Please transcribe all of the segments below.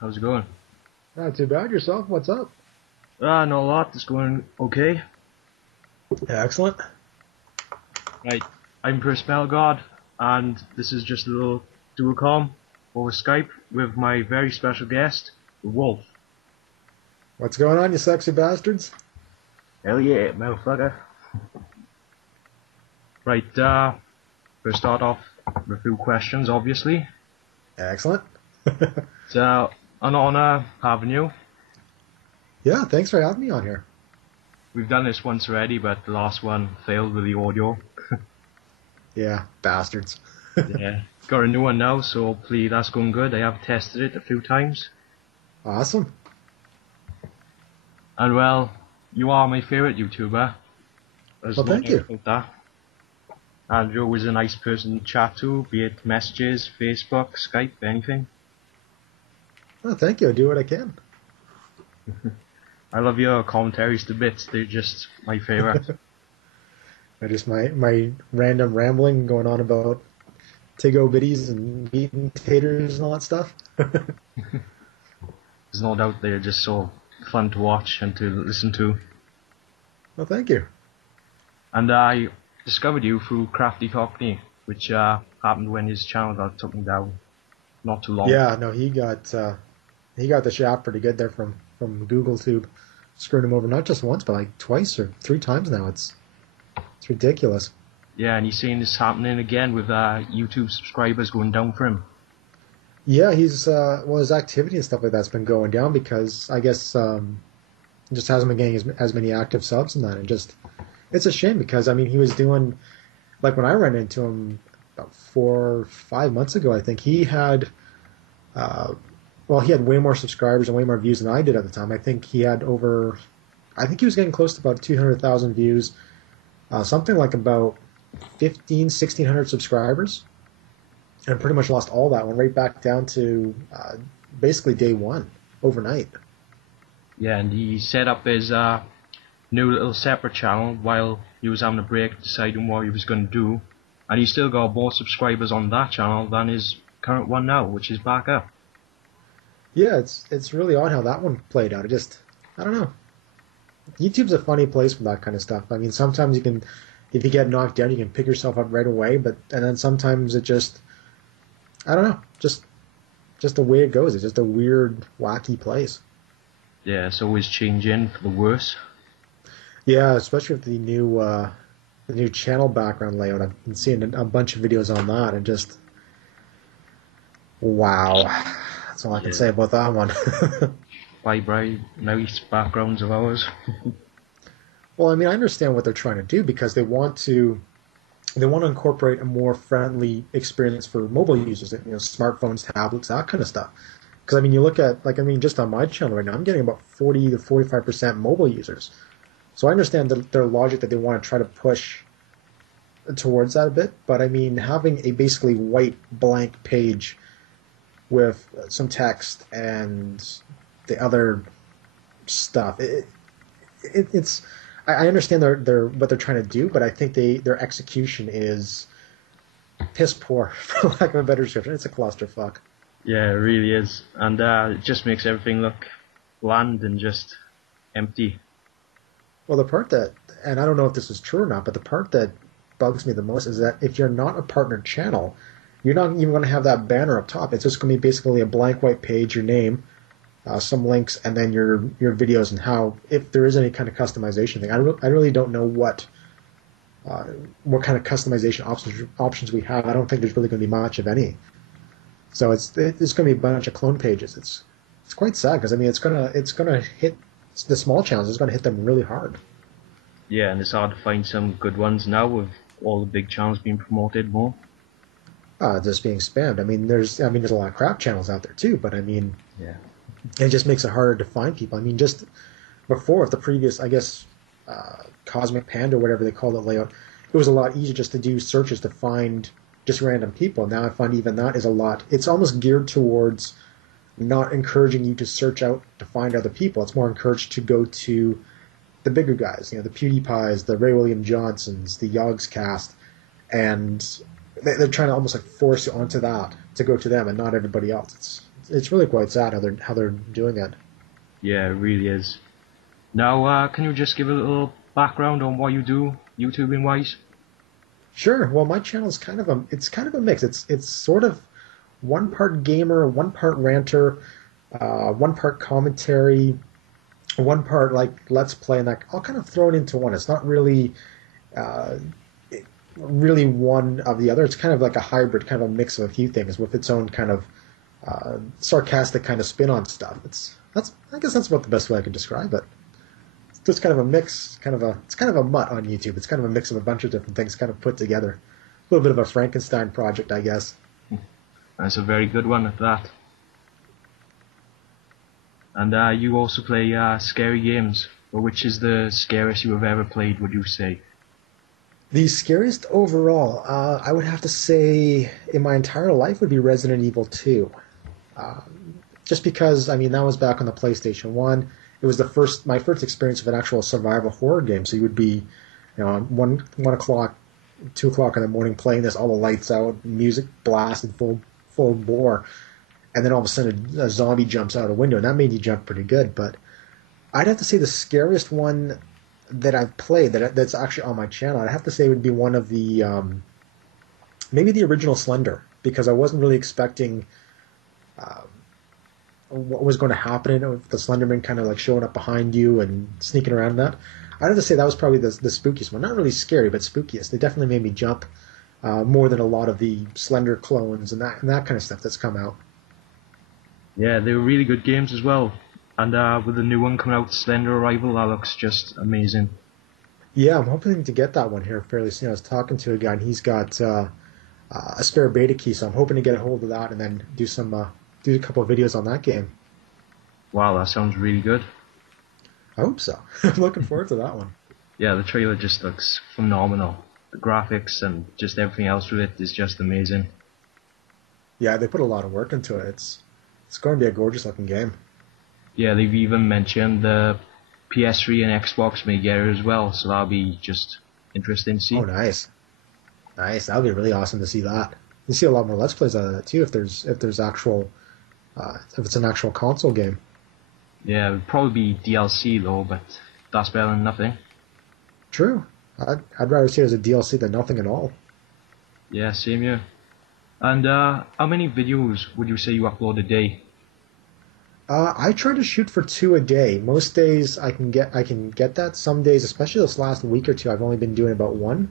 How's it going? Not too bad. Yourself? What's up? Not a lot. It's going okay. Excellent. Right, I'm 1STMETALGOD, and this is just a little dual com over Skype with my very special guest, the Wolf. What's going on, you sexy bastards? Hell yeah, motherfucker. Right, we'll start off with a few questions, obviously. Excellent. It's an honor having you. Yeah, thanks for having me on here. We've done this once already, but the last one failed with the audio. Yeah, bastards. Yeah, got a new one now, so hopefully that's going good. I have tested it a few times. Awesome. And well, you are my favourite YouTuber. There's Well, no thank doubt you. about that. And you're always a nice person to chat to, be it messages, Facebook, Skype, anything. Oh, thank you. I do what I can. I love your commentaries to bits, they're just my favourite. My random rambling going on about Tigo biddies and meat and taters and all that stuff. There's no doubt they're just so fun to watch and to listen to. Well, thank you. And I discovered you through Crafty Cockney, which happened when his channel got taken down not too long. Yeah, no, he got the shaft pretty good there from Google Tube, screwing him over not just once but like twice or three times now. It's ridiculous. Yeah, and he's seeing this happening again with YouTube subscribers going down for him. Yeah, his activity and stuff like that's been going down because I guess just hasn't been getting as many active subs and that, and just it's a shame because I mean he was doing like when I ran into him about 4 or 5 months ago, I think he had uh, he had way more subscribers and way more views than I did at the time. I think he was getting close to about 200,000 views, something like about 1,600 subscribers, and pretty much lost all that. Went right back down to basically day one overnight. Yeah, and he set up his new little separate channel while he was having a break deciding what he was going to do, and he still got more subscribers on that channel than his current one now, which is back up. Yeah, it's really odd how that one played out. I don't know. YouTube's a funny place for that kind of stuff. I mean, sometimes you can, if you get knocked down, you can pick yourself up right away. And then sometimes it just, I don't know, just the way it goes. It's just a weird, wacky place. Yeah, it's always changing for the worse. Yeah, especially with the new channel background layout. I've been seeing a bunch of videos on that, and just wow. That's all I can Yeah, say about that one. by bright nice backgrounds of ours. Well, I mean, I understand what they're trying to do because they want to incorporate a more friendly experience for mobile users, smartphones, tablets, that kind of stuff. Because I mean, you look at just on my channel right now, I'm getting about 40 to 45% mobile users. So I understand their logic that they want to try to push towards that a bit. But I mean, having a basically white blank page with some text and the other stuff, it's I understand their what they're trying to do, but I think their execution is piss poor, for lack of a better description. It's a clusterfuck. Yeah, it really is, and it just makes everything look bland and just empty. Well, the part that, and I don't know if this is true or not, but the part that bugs me the most is that if you're not a partnered channel, you're not even going to have that banner up top. It's just going to be basically a blank white page, your name, some links, and then your videos and how, if there is any kind of customization thing. I really don't know what kind of customization options we have. I don't think there's really going to be much of any. So it's going to be a bunch of clone pages. It's quite sad because I mean it's gonna hit the small channels. It's going to hit them really hard. Yeah, and it's hard to find some good ones now with all the big channels being promoted more. Just being spammed. There's a lot of crap channels out there too, but I mean, Yeah. it just makes it harder to find people. I mean, just before with the previous, I guess, Cosmic Panda or whatever they called it layout, it was a lot easier just to do searches to find just random people. Now I find even that is a lot. It's almost geared towards not encouraging you to search out to find other people. It's more encouraged to go to the bigger guys, the PewDiePies, the Ray William Johnsons, the Yogscast, and they're trying to almost like force you onto that to go to them and not everybody else. it's really quite sad how they're doing it. Yeah, it really is. Now, can you just give a little background on what you do, YouTubing wise? Sure. Well, my channel is kind of a mix. It's sort of one part gamer, one part ranter, one part commentary, one part like let's play, and like all kind of thrown into one. It's not really uh, really one of the other. It's kind of like a hybrid, kind of a mix of a few things with its own kind of sarcastic kind of spin on stuff. That's I guess that's about the best way I could describe it. It's just kind of a mix, it's kind of a mutt on YouTube. It's kind of a mix of a bunch of different things kind of put together. A little bit of a Frankenstein project, I guess. That's a very good one at that. And you also play scary games. But which is the scariest you have ever played, would you say? The scariest overall, I would have to say, in my entire life would be Resident Evil 2. Just because, I mean, that was back on the PlayStation 1. It was my first experience of an actual survival horror game. So you would be, one o'clock, 2 o'clock in the morning playing this, all the lights out, music blasted full bore, and then all of a sudden a zombie jumps out a window, and that made you jump pretty good. But I'd have to say the scariest one that I've played that's actually on my channel, I'd have to say would be one of the maybe the original Slender, because I wasn't really expecting what was going to happen with the Slenderman kind of like showing up behind you and sneaking around that. I'd have to say that was probably the spookiest one. Not really scary, but spookiest. They definitely made me jump more than a lot of the Slender clones and that kind of stuff that's come out. Yeah, they were really good games as well. And with the new one coming out, Slender Arrival, that looks just amazing. Yeah, I'm hoping to get that one here fairly soon. I was talking to a guy, and he's got a spare beta key, so I'm hoping to get a hold of that and then do a couple of videos on that game. Wow, that sounds really good. I hope so. I'm looking forward to that one. Yeah, the trailer just looks phenomenal. The graphics and just everything else with it is just amazing. Yeah, they put a lot of work into it. It's going to be a gorgeous looking game. Yeah, they've even mentioned the PS3 and Xbox may get it as well, so that'll be just interesting to see. Oh, nice. Nice. That would be really awesome to see that. You see a lot more Let's Plays out of that too if there's actual if it's an actual console game. Yeah, it would probably be DLC though, but that's better than nothing. True. I'd rather see it as a DLC than nothing at all. Yeah, same here. And how many videos would you say you upload a day? I try to shoot for 2 a day. Most days I can get that. Some days, especially this last week or two, I've only been doing about 1.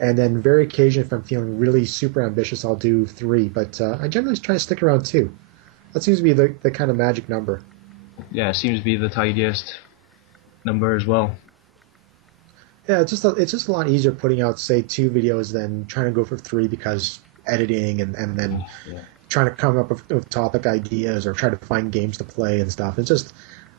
And then very occasionally, if I'm feeling really super ambitious, I'll do 3. But I generally try to stick around 2. That seems to be the kind of magic number. Yeah, it seems to be the tidiest number as well. Yeah, it's just a lot easier putting out, say, 2 videos than trying to go for 3 because editing and then trying to come up with topic ideas or try to find games to play and stuff. It's just,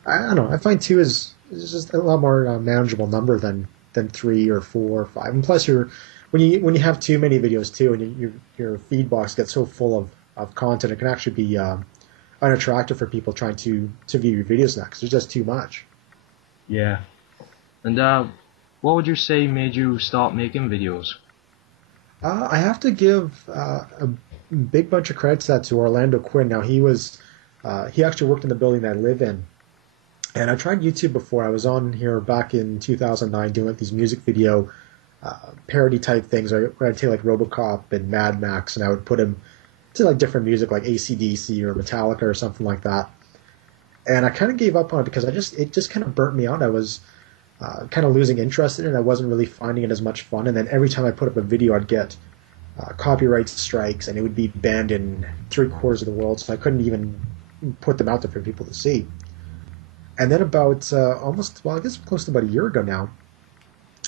I don't know. I find 2 is just a lot more manageable number than 3 or 4 or 5. And plus, when you have too many videos too, and your feed box gets so full of content, it can actually be unattractive for people trying to view your videos next. There's just too much. Yeah. And what would you say made you start making videos? I have to give a big bunch of credit to that to Orlando Quinn. Now he actually worked in the building that I live in, and I tried YouTube before. I was on here back in 2009 doing like these music video parody type things where I'd take like RoboCop and Mad Max, and I would put him to like different music like AC/DC or Metallica or something like that. And I kind of gave up on it because it just kind of burnt me out. I was kind of losing interest in it. I wasn't really finding it as much fun. And then every time I put up a video, I'd get copyright strikes, and it would be banned in 3/4 of the world, so I couldn't even put them out there for people to see. And then about I guess close to about a year ago now,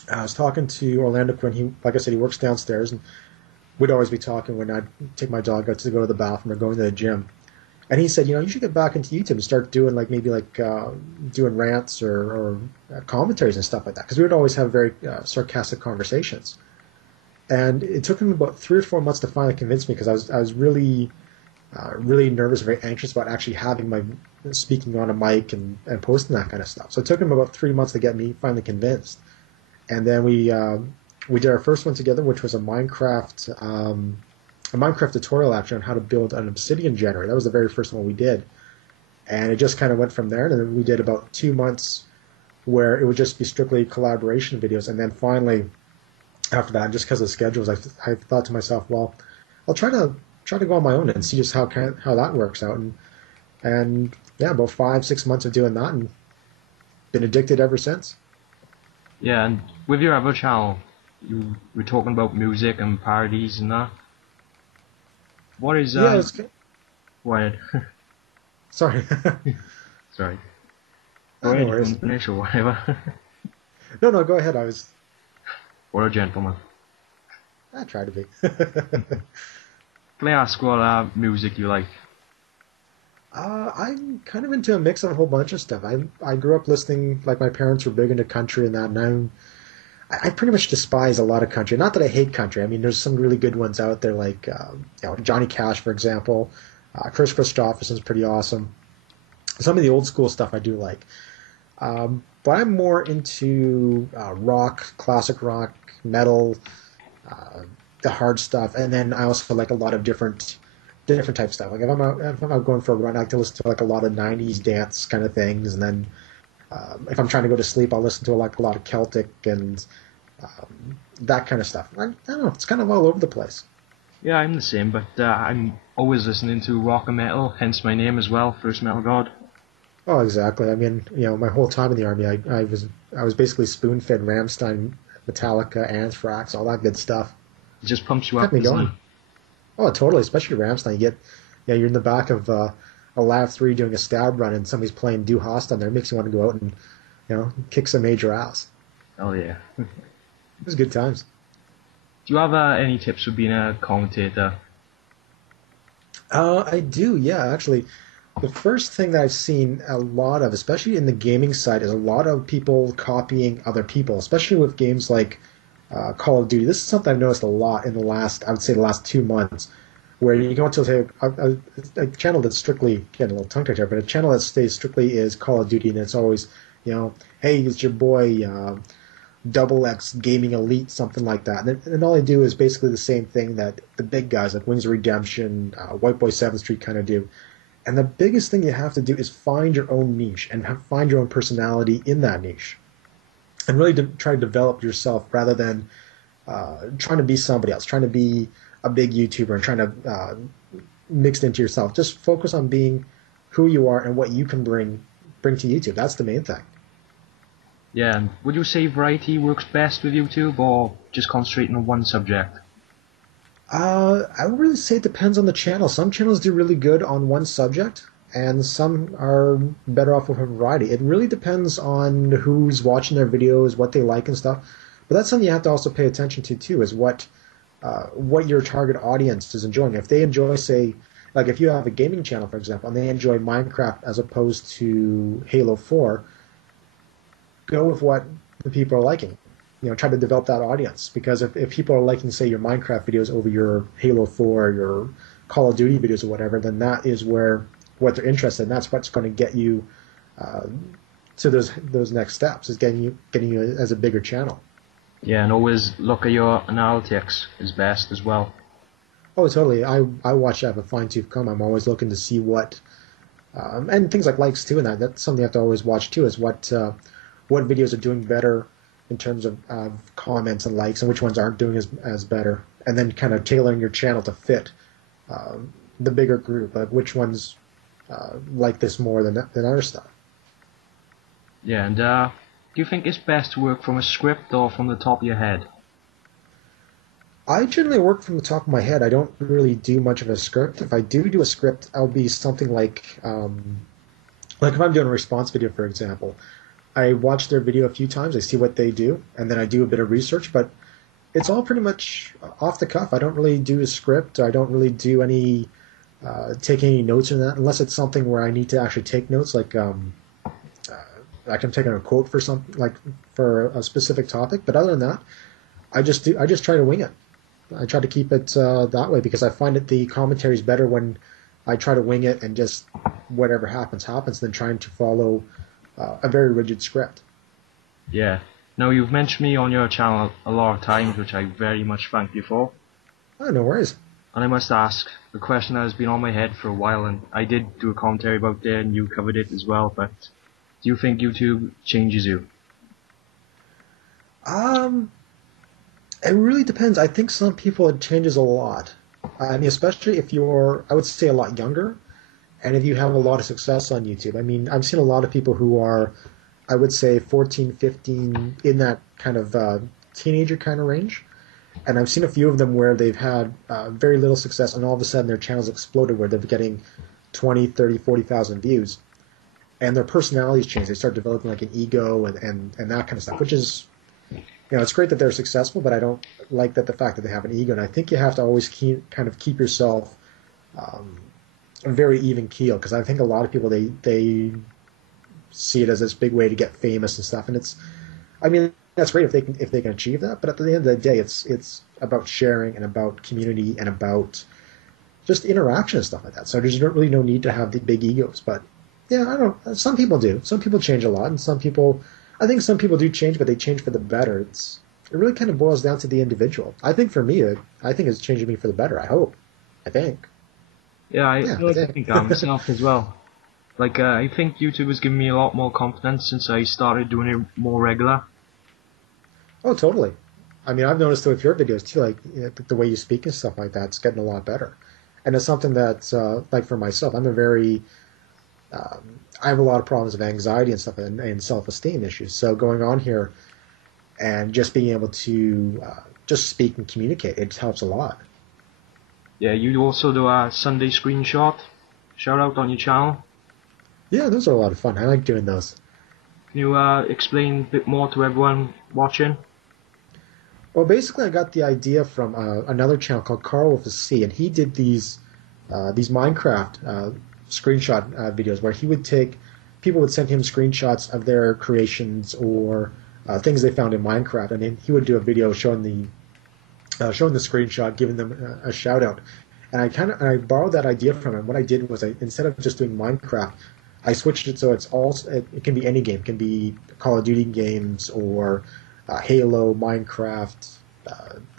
I was talking to Orlando Quinn. He, like I said, he works downstairs, and we'd always be talking when I'd take my dog out to go to the bathroom or going to the gym. And he said, you should get back into YouTube and start doing doing rants or commentaries and stuff like that, because we would always have very sarcastic conversations. And it took him about 3 or 4 months to finally convince me, because I was really nervous, very anxious about actually having my speaking on a mic and posting that kind of stuff. So it took him about 3 months to get me finally convinced. And then we did our first one together, which was a Minecraft Minecraft tutorial actually on how to build an obsidian generator. That was the very first one we did, and it just kind of went from there. And then we did about 2 months where it would just be strictly collaboration videos, and then finally after that, just because of schedules, I thought to myself, well, I'll try to go on my own and see just how that works out. And yeah, about 5 6 months of doing that, and been addicted ever since. Yeah, and with your other channel, you were talking about music and parodies and that. What is Yeah, it's Go ahead. sorry. Sorry. Go No ahead, you worries. can finish or whatever. No, go ahead. What a gentleman. I tried to be. Can I ask what music you like? I'm kind of into a mix of a whole bunch of stuff. I grew up listening, like my parents were big into country and that, and I pretty much despise a lot of country. Not that I hate country. I mean, there's some really good ones out there, like Johnny Cash, for example. Chris Christopherson's pretty awesome. Some of the old school stuff I do like. But I'm more into rock, classic rock, metal, uh, the hard stuff, and then I also like a lot of different type stuff. Like if I'm out going for a run, I like to listen to like a lot of '90s dance kind of things, and then if I'm trying to go to sleep, I'll listen to like a lot of Celtic and that kind of stuff. I don't know, it's kind of all over the place. Yeah, I'm the same, but I'm always listening to rock and metal, hence my name as well, 1STMETALGOD. Oh, exactly. I mean, my whole time in the army, I was basically spoon fed Rammstein, Metallica, Anthrax, all that good stuff. It just pumps you Kept up, me doesn't going. it? Oh, totally. Especially Rammstein. You're in the back of a Lav 3 doing a stab run, and somebody's playing Du Hast on there. It makes you want to go out and kick some major ass. Oh yeah. It was good times. Do you have any tips for being a commentator? I do, yeah. Actually, the first thing that I've seen a lot of, especially in the gaming side, is a lot of people copying other people, especially with games like Call of Duty. This is something I've noticed a lot in I would say, the last 2 months, where you go into say a channel that's strictly, getting a little tongue tied here, but a channel that stays strictly is Call of Duty, and it's always, hey, it's your boy Double X Gaming Elite, something like that. And all they do is basically the same thing that the big guys like Wings of Redemption, White Boy 7th Street kind of do. And the biggest thing you have to do is find your own niche and find your own personality in that niche. And really try to develop yourself rather than trying to be somebody else, trying to be a big YouTuber and trying to mix it into yourself. Just focus on being who you are and what you can bring to YouTube. That's the main thing. Yeah, and would you say variety works best with YouTube, or just concentrating on one subject? I would really say it depends on the channel. Some channels do really good on one subject, and some are better off with a variety. It really depends on who's watching their videos, what they like and stuff. But that's something you have to also pay attention to too, is what your target audience is enjoying. If they enjoy, say, like if you have a gaming channel, for example, and they enjoy Minecraft as opposed to Halo 4, go with what the people are liking. Try to develop that audience, because if people are liking, say, your Minecraft videos over your Halo 4, your Call of Duty videos or whatever, then that is what they're interested in. That's what's going to get you to those next steps, is getting you as a bigger channel. Yeah, and always look at your analytics is best as well. Oh, totally. I watch that with a fine-tooth comb. I'm always looking to see what, and things like likes too, and that's something I have to always watch too, is what videos are doing better in terms of comments and likes, and which ones aren't doing as better, and then kind of tailoring your channel to fit the bigger group, like which ones like this more than other stuff. Yeah, and do you think it's best to work from a script or from the top of your head? I generally work from the top of my head. I don't really do much of a script. If I do a script, I'll be something like if I'm doing a response video, for example, I watch their video a few times, I see what they do, and then I do a bit of research, but it's all pretty much off the cuff. I don't really do a script. I don't really do any take any notes in that, unless it's something where I need to actually take notes, like I'm taking a quote for something, like for a specific topic. But other than that, I just try to wing it. I try to keep it that way, because I find that the commentary is better when I try to wing it and just whatever happens than trying to follow a very rigid script. Yeah. Now, you've mentioned me on your channel a lot of times, which I very much thank you for. Oh, no worries. And I must ask, the question that has been on my head for a while, and I did do a commentary about it and you covered it as well, but do you think YouTube changes you? Um, it really depends. I think some people it changes a lot. I mean, especially if you're, I would say, a lot younger, and if you have a lot of success on YouTube. I mean, I've seen a lot of people who are, I would say, 14, 15, in that kind of teenager kind of range. And I've seen a few of them where they've had very little success, and all of a sudden their channels exploded where they're getting 20, 30, 40,000 views. And their personalities change. They start developing like an ego and that kind of stuff, which is, it's great that they're successful, but I don't like that the fact that they have an ego. And I think you have to always keep yourself um, a very even keel, because I think a lot of people they see it as this big way to get famous and stuff. And I mean, that's great if they can achieve that. But at the end of the day, it's about sharing and about community and about just interaction and stuff like that. So there's really no need to have the big egos. But yeah, I don't. Some people do. Some people change a lot, and I think some people do change, but they change for the better. It really kind of boils down to the individual. I think for me, I think it's changing me for the better. I hope. I think. Yeah, I Yeah, I like to think. think that myself as well. Like, I think YouTube has given me a lot more confidence since I started doing it more regular. Oh, totally. I mean, I've noticed with your videos too, like the way you speak and stuff like that, it's getting a lot better. And it's something that's like for myself, I have a lot of problems with anxiety and stuff and self-esteem issues. So going on here and just being able to just speak and communicate, it helps a lot. Yeah, you also do a Sunday screenshot shout out on your channel. Yeah, those are a lot of fun. I like doing those. Can you explain a bit more to everyone watching? Well, basically, I got the idea from another channel called Carl with a C, and he did these Minecraft screenshot videos where he would take people would send him screenshots of their creations or things they found in Minecraft, and then he would do a video showing the screenshot, giving them a shout out. And I borrowed that idea from him. What I did was instead of just doing Minecraft, I switched it so it can be any game. It can be Call of Duty games or Halo, Minecraft,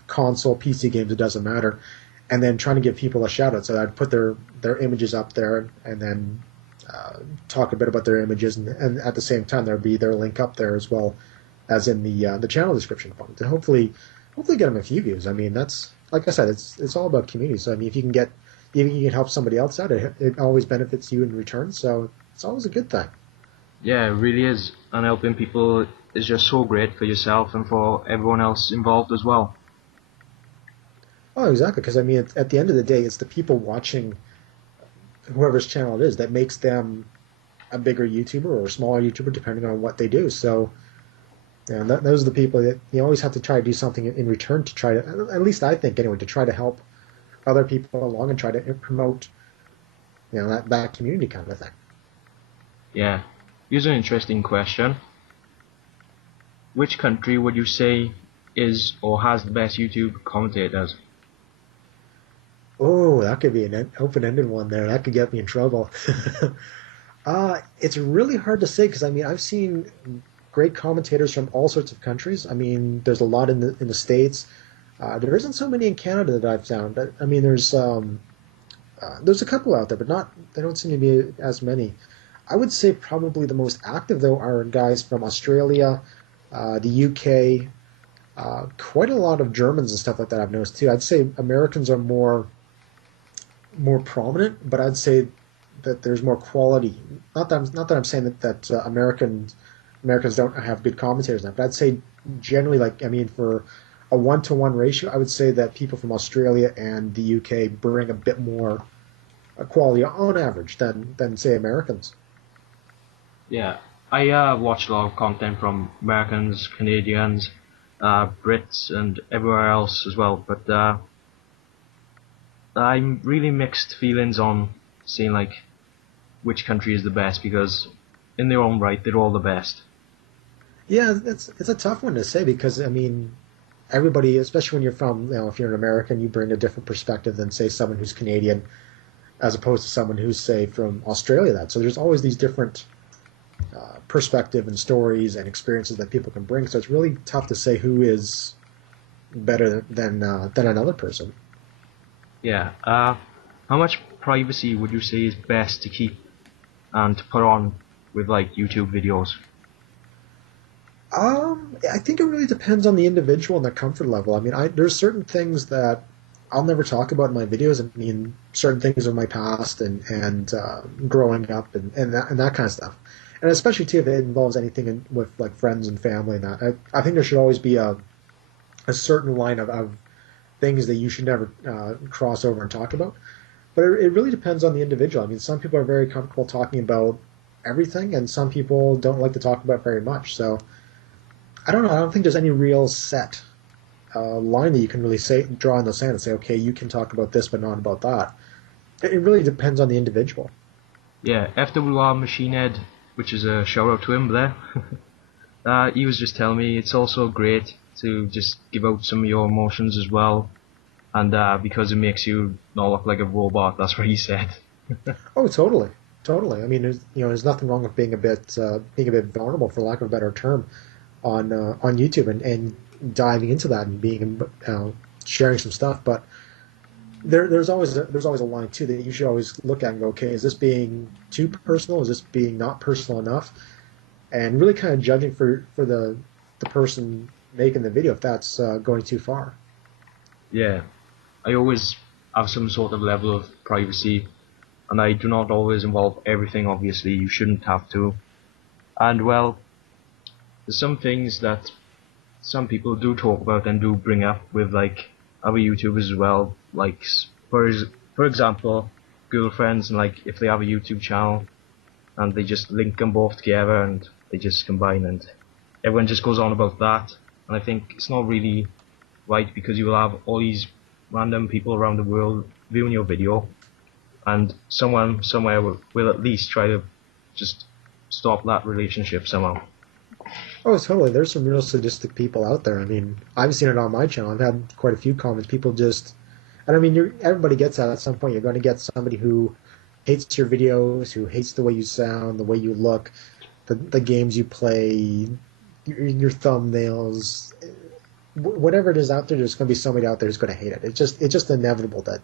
console, PC games. It doesn't matter. And then trying to give people a shout out. So I'd put their images up there and then talk a bit about their images, and at the same time there'd be their link up there as well as in the channel description point, and hopefully get them a few views. I mean, that's like I said, it's all about community. So I mean, if you can help somebody else out, it always benefits you in return. So it's always a good thing. Yeah, it really is. And helping people is just so great for yourself and for everyone else involved as well. Oh, exactly. Because I mean, at the end of the day, it's the people watching whoever's channel it is that makes them a bigger YouTuber or a smaller YouTuber, depending on what they do. So, those are the people that you always have to try to do something in return to try to, at least I think anyway, to try to help other people along and try to promote, that community kind of thing. Yeah. Here's an interesting question. Which country would you say is or has the best YouTube commentators? Oh, that could be an open-ended one there. That could get me in trouble. It's really hard to say because I mean I've seen great commentators from all sorts of countries. I mean, there's a lot in the States. There isn't so many in Canada that I've found. I mean, there's a couple out there, but not they don't seem to be as many. I would say probably the most active though are guys from Australia, the UK, quite a lot of Germans and stuff like that I've noticed too. I'd say Americans are more prominent, but I'd say that there's more quality. Not that I'm saying that Americans don't have good commentators now, but I'd say generally, like I mean, for a 1-to-1 ratio, I would say that people from Australia and the UK bring a bit more quality on average than say Americans. Yeah. I watch a lot of content from Americans, Canadians, Brits, and everywhere else as well. But I'm really mixed feelings on seeing like which country is the best because in their own right they're all the best. Yeah, it's a tough one to say because I mean everybody, especially when you're from, if you're an American, you bring a different perspective than say someone who's Canadian, as opposed to someone who's say from Australia. So there's always these different perspective and stories and experiences that people can bring. So it's really tough to say who is better than another person. Yeah. How much privacy would you say is best to keep and to put on with like YouTube videos? I think it really depends on the individual and their comfort level. I mean, there's certain things that I'll never talk about in my videos. I mean, certain things of my past and growing up and that kind of stuff. And especially too if it involves anything with like friends and family and that. I think there should always be a certain line of things that you should never cross over and talk about. But it really depends on the individual. I mean, some people are very comfortable talking about everything, and some people don't like to talk about very much. So I don't know. I don't think there's any real set line that you can really say, draw in the sand and say, okay, you can talk about this, but not about that. It really depends on the individual. Yeah, FWR Machine Head, which is a shout out to him there. He was just telling me it's also great to just give out some of your emotions as well, and because it makes you not look like a robot. That's what he said. Oh, totally, totally. I mean, there's nothing wrong with being a bit vulnerable, for lack of a better term, on YouTube and diving into that and being sharing some stuff. But there's always a line too that you should always look at and go, okay, is this being too personal? Is this being not personal enough? And really kind of judging for the person making the video if that's going too far. Yeah, I always have some sort of level of privacy, and I do not always involve everything. Obviously, you shouldn't have to. And well, there's some things that some people do talk about and do bring up with like other YouTubers as well. Like for example, girlfriends, and like if they have a YouTube channel and they just link them both together and they just combine, and everyone just goes on about that. And I think it's not really right, because you will have all these random people around the world viewing your video, and someone somewhere will at least try to just stop that relationship somehow. Oh, totally. There's some real sadistic people out there. I mean, I've seen it on my channel. I've had quite a few comments. People just, and I mean, everybody gets that at some point. You're going to get somebody who hates your videos, who hates the way you sound, the way you look, the games you play, your thumbnails, whatever it is out there. There's going to be somebody out there who's going to hate it. It's just inevitable that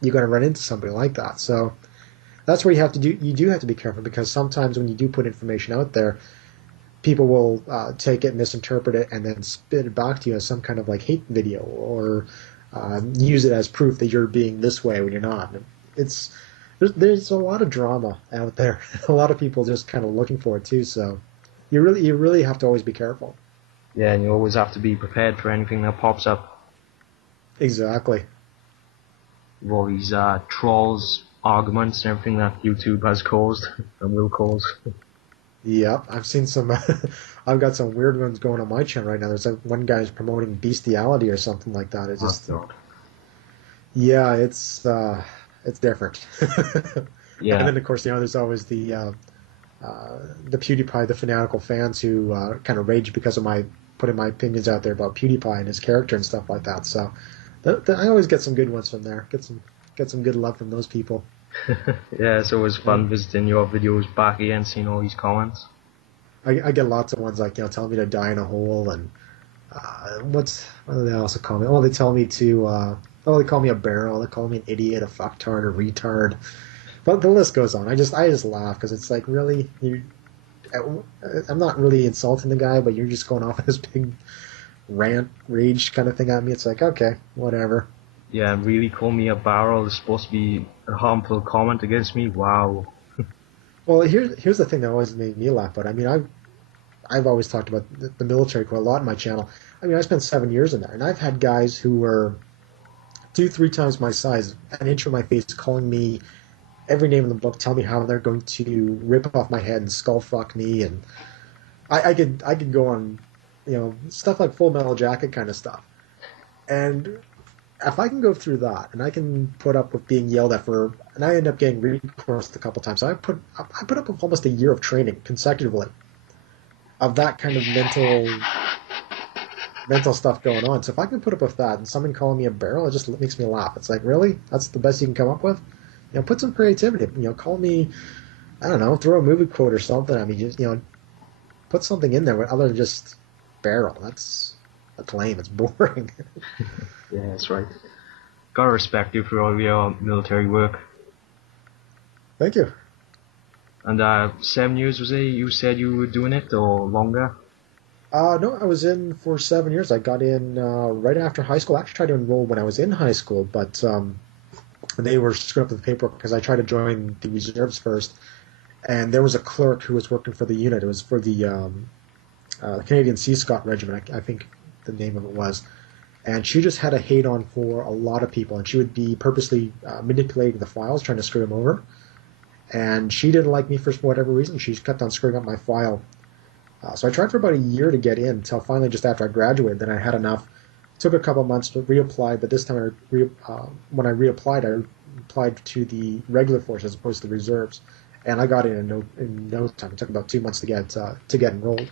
you're going to run into somebody like that. So that's where you do have to be careful, because sometimes when you do put information out there, people will take it, misinterpret it, and then spit it back to you as some kind of like hate video, or use it as proof that you're being this way when you're not. It's there's a lot of drama out there. A lot of people just kind of looking for it too. So you really have to always be careful. Yeah, and you always have to be prepared for anything that pops up. Exactly. With all these trolls, arguments, and everything that YouTube has caused and will cause. Yep, I've seen some. I've got some weird ones going on my channel right now. There's one guy's promoting bestiality or something like that. It's just, yeah, it's different. And Yeah, then of course, there's always the PewDiePie, the fanatical fans who kind of rage because of my putting my opinions out there about PewDiePie and his character and stuff like that. So I always get some good ones from there. Get some good love from those people. yeah, it's always fun visiting your videos back again, seeing all these comments. I get lots of ones like telling me to die in a hole, and what do they also call me? Oh, they tell me to they call me a barrel. They call me an idiot, a fucktard, a retard. But the list goes on. I just laugh because it's like, really, I'm not really insulting the guy, but you're just going off on this big rant, rage kind of thing at me. It's like, okay, whatever. Yeah, really call me a barrel is supposed to be a harmful comment against me? Wow. Well, here's the thing that always made me laugh. But I mean, I've always talked about the military quite a lot in my channel. I mean, I spent 7 years in there, and I've had guys who were 2, 3 times my size, an inch from my face, calling me every name in the book, tell me how they're going to rip off my head and skull fuck me, and I could go on, stuff like Full Metal Jacket kind of stuff. And if I can go through that, and I can put up with being yelled at and I end up getting recourse a couple times. So I put up with almost a year of training consecutively of that kind of mental stuff going on. So if I can put up with that, and someone calling me a barrel, it just makes me laugh. It's like, really? That's the best you can come up with? Put some creativity. Call me, I don't know, throw a movie quote or something. I mean, just put something in there other than just barrel. That's lame. It's boring. Yeah, that's right. gotta respect you for all your military work. Thank you. And 7 years was it? You said you were doing it, or longer? No, I was in for 7 years. I got in right after high school. I actually tried to enroll when I was in high school, but they were screwing up the paperwork because I tried to join the reserves first, and there was a clerk who was working for the unit. It was for the Canadian Sea Scot Regiment, I think the name of it was. And she just had a hate on for a lot of people, and she would be purposely manipulating the files, trying to screw them over. And she didn't like me for whatever reason. She kept on screwing up my file. So I tried for about a year to get in, until finally just after I graduated, then I had enough. It took a couple of months to reapply, but this time when I reapplied, I applied to the regular force as opposed to the reserves, and I got in no time. It took about 2 months to get enrolled.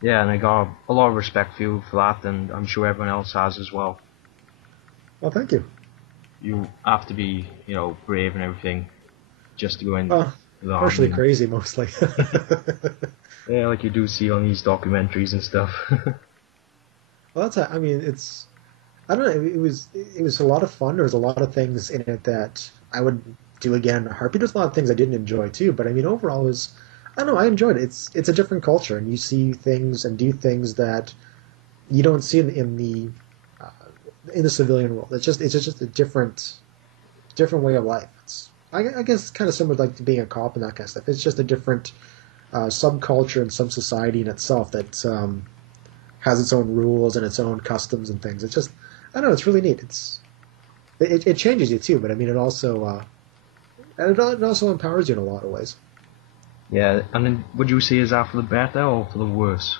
Yeah, and I got a lot of respect for you for that, and I'm sure everyone else has as well. Well, thank you. You have to be, brave and everything, just to go in the Partially army. crazy, mostly. Yeah, like you do see on these documentaries and stuff. Well, I mean, I don't know. It was a lot of fun. There was a lot of things in it that I would do again in a heartbeat. There's a lot of things I didn't enjoy too, but I mean, overall, I don't know. I enjoyed it. It's a different culture, and you see things and do things that you don't see uh, in the civilian world. It's just a different way of life. I guess kind of similar like to being a cop and that kind of stuff. It's just a different subculture and some society in itself that has its own rules and its own customs and things. It's just, I don't know, it's really neat. It changes you too, but I mean, it also empowers you in a lot of ways. Yeah, and then would you say is that for the better or for the worse?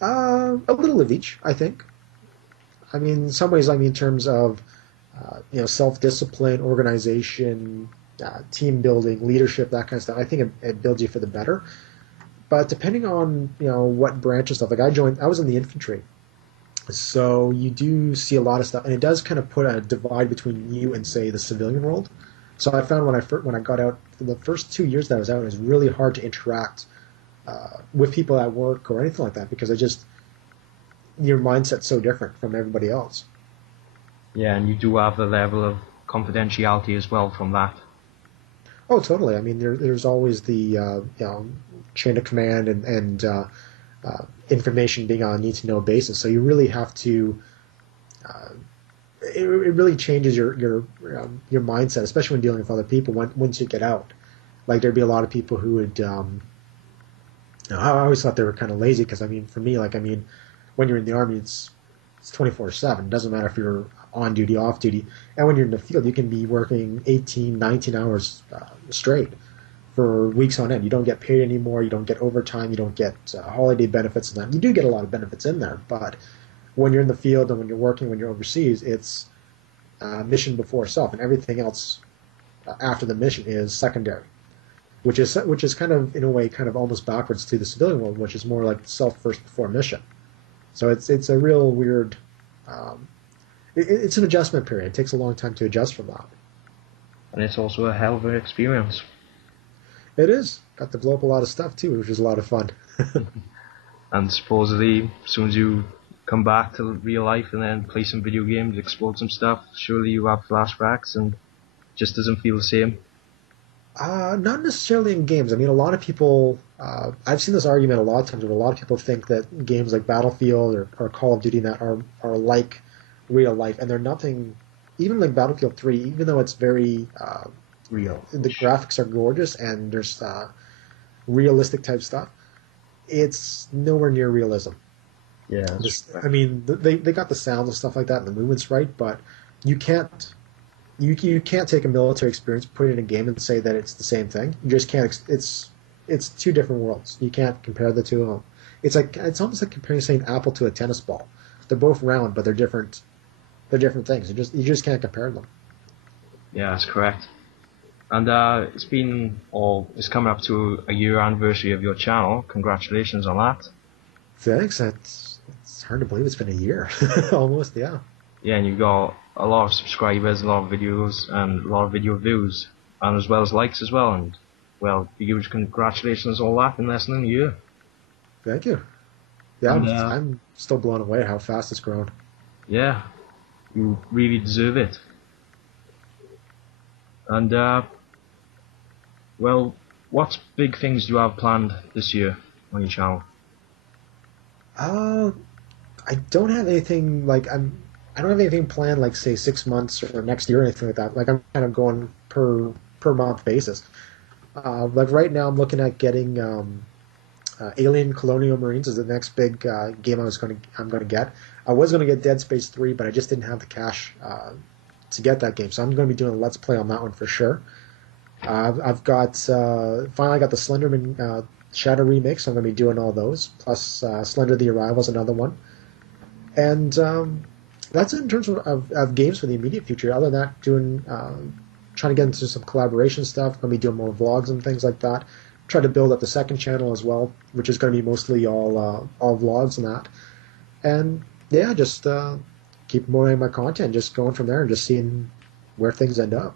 A little of each, I think. I mean, in some ways, I mean, in terms of self-discipline, organization, team building, leadership, that kind of stuff. I think it builds you for the better. But depending on what branch of stuff, like I was in the infantry, so you do see a lot of stuff, and it does kind of put a divide between you and say the civilian world. So I found when I got out, for the first 2 years that I was out, it was really hard to interact with people at work or anything like that because your mindset's so different from everybody else. Yeah, and you do have a level of confidentiality as well from that. Oh, totally. I mean, there's always the chain of command and information being on a need-to-know basis. So you really have to. It really changes your mindset, especially when dealing with other people. Once you get out, like there'd be a lot of people who would. I always thought they were kind of lazy because I mean, for me, like I mean, when you're in the army, it's 24/7. It doesn't matter if you're on duty, off duty, and when you're in the field, you can be working 18, 19 hours straight for weeks on end. You don't get paid anymore. You don't get overtime. You don't get holiday benefits and that. You do get a lot of benefits in there, but when you're in the field and when you're working, when you're overseas, it's mission before self, and everything else after the mission is secondary, which is kind of in a way kind of almost backwards to the civilian world, which is more like self first before mission. So it's a real weird. It's an adjustment period. It takes a long time to adjust from that. And it's also a hell of an experience. It is. Got to blow up a lot of stuff too, which is a lot of fun. And supposedly, as soon as you come back to real life and then play some video games, explode some stuff, surely you have flashbacks and just doesn't feel the same. Not necessarily in games. I mean, a lot of people. I've seen this argument a lot of times where a lot of people think that games like Battlefield or Call of Duty and that are like real life, and they're nothing. Even like Battlefield 3, even though it's very real, the graphics are gorgeous and there's realistic type stuff. It's nowhere near realism. Yeah. I mean, they got the sounds and stuff like that, and the movements right, but you can't take a military experience, put it in a game, and say that it's the same thing. You just can't. It's two different worlds. You can't compare the two of them. It's almost like comparing, say, an apple to a tennis ball. They're both round, but they're different. They're different things. You just can't compare them. Yeah, that's correct. And it's coming up to a year anniversary of your channel. Congratulations on that. Thanks. It's hard to believe it's been a year. Almost, yeah. Yeah, and you've got a lot of subscribers, a lot of videos, and a lot of video views, and as well as likes as well. And well, huge congratulations on all that in less than a year. Thank you. Yeah, And, I'm still blown away how fast it's grown. Yeah, You really deserve it. And well, what big things do you have planned this year on your channel? I don't have anything like I don't have anything planned like say 6 months or next year or anything like that. Like I'm kind of going per month basis. Like right now, I'm looking at getting Alien Colonial Marines is the next big game I'm gonna get. I was gonna get Dead Space 3, but I just didn't have the cash to get that game, so I'm gonna be doing a Let's Play on that one for sure. I've got finally got the Slenderman Shadow remake, so I'm gonna be doing all those. Plus Slender the Arrival is another one, and that's it in terms of games for the immediate future. Other than that, doing trying to get into some collaboration stuff. Gonna be doing more vlogs and things like that. Try to build up the second channel as well, which is going to be mostly all vlogs and that. And yeah, just keep promoting my content, just going from there and just seeing where things end up.